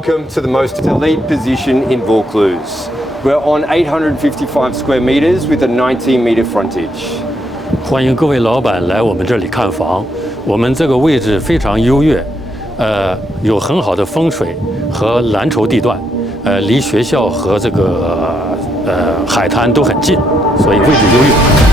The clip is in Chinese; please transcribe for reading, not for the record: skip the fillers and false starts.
welcome to the most elite position in Vaucluse. We're on 855 square meters with a 19-meter frontage. 欢迎各位老板来我们这里看房。我们这个位置非常优越，有很好的风水和蓝筹地段，离学校和这个海滩都很近，所以位置优越。